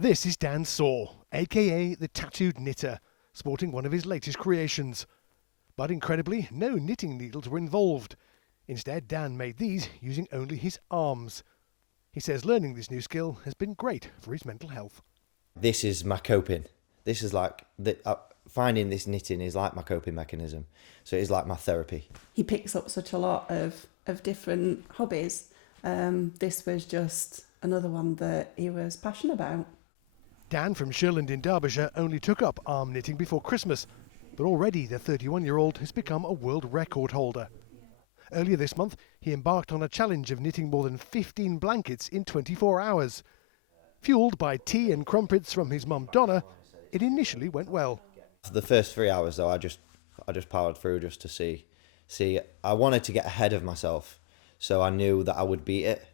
This is Dan Soar, aka the Tattooed Knitter, sporting one of his latest creations. But incredibly, no knitting needles were involved. Instead, Dan made these using only his arms. He says learning this new skill has been great for his mental health. This is my coping. This is like, finding this knitting is like my coping mechanism. So it is like my therapy. He picks up such a lot of different hobbies. This was just another one that he was passionate about. Dan from Shirland in Derbyshire only took up arm knitting before Christmas, but already the 31-year-old has become a world record holder. Earlier this month, he embarked on a challenge of knitting more than 15 blankets in 24 hours. Fueled by tea and crumpets from his mum Donna, it initially went well. For the first 3 hours though, I just powered through just to see. I wanted to get ahead of myself, so I knew that I would beat it.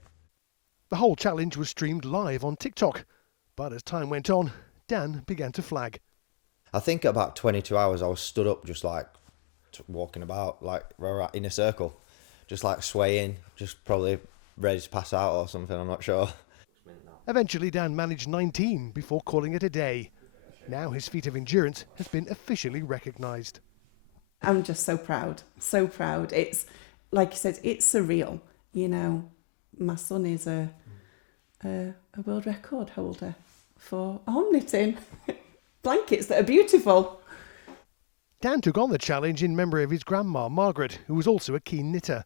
The whole challenge was streamed live on TikTok, but as time went on, Dan began to flag. I think about 22 hours I was stood up just like walking about like in a circle, just like swaying, just probably ready to pass out or something, I'm not sure. Eventually Dan managed 19 before calling it a day. Now his feat of endurance has been officially recognised. I'm just so proud, so proud. It's, like you said, it's surreal. You know, my son is a world record holder for arm knitting. Blankets that are beautiful. Dan took on the challenge in memory of his grandma, Margaret, who was also a keen knitter.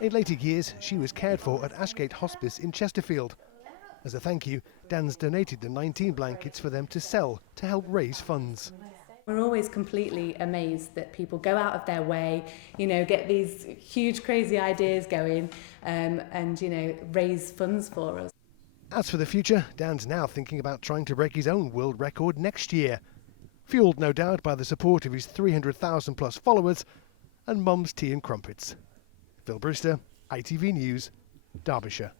In later years, she was cared for at Ashgate Hospice in Chesterfield. As a thank you, Dan's donated the 19 blankets for them to sell to help raise funds. We're always completely amazed that people go out of their way, you know, get these huge, crazy ideas going and, you know, raise funds for us. As for the future, Dan's now thinking about trying to break his own world record next year. Fueled no doubt by the support of his 300,000 plus followers and mum's tea and crumpets. Phil Brewster, ITV News, Derbyshire.